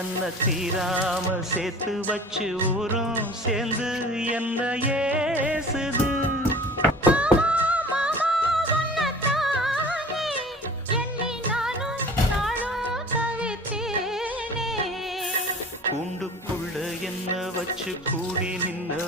தன்னை தீராம சேர்த்து வச்சு ஊரும் சேர்ந்து என்ன ஏசுது. கூண்டுக்குள்ள என்ன வச்சு கூடி நின்ன